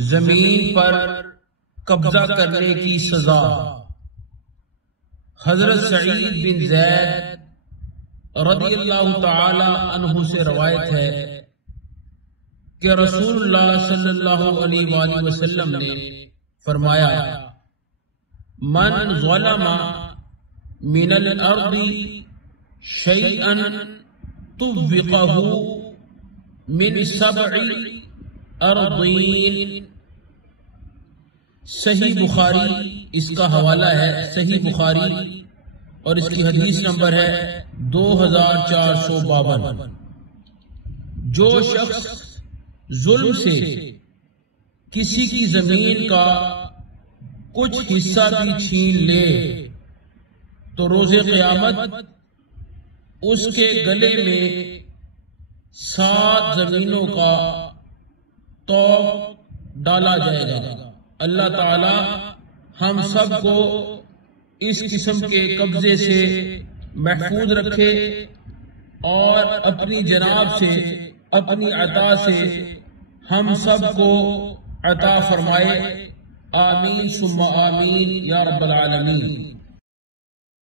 زمین پر قبضہ کرنے کی سزا۔ حضرت سعید بن زید رضی اللہ تعالی عنہ سے روایت ہے کہ رسول اللہ صلی اللہ علیہ وآلہ وسلم نے فرمایا، من ظلم من الارض شیئا طوقہ من 7 ارضین۔ صحیح بخاری اس کا حوالہ ہے، صحیح بخاری، اور اس کی حدیث نمبر ہے 2452۔ جو شخص ظلم سے کسی کی زمین کا کچھ حصہ بھی چھین لے تو روز قیامت اس کے گلے میں 7 زمینوں کا طوق ڈالا جائے گا۔ اللہ تعالی ہم سب کو اس قسم کے قبضے سے محفوظ رکھے اور اپنی جناب سے، اپنی عطا سے ہم سب کو عطا فرمائے۔ آمین ثم آمین یا رب العالمین۔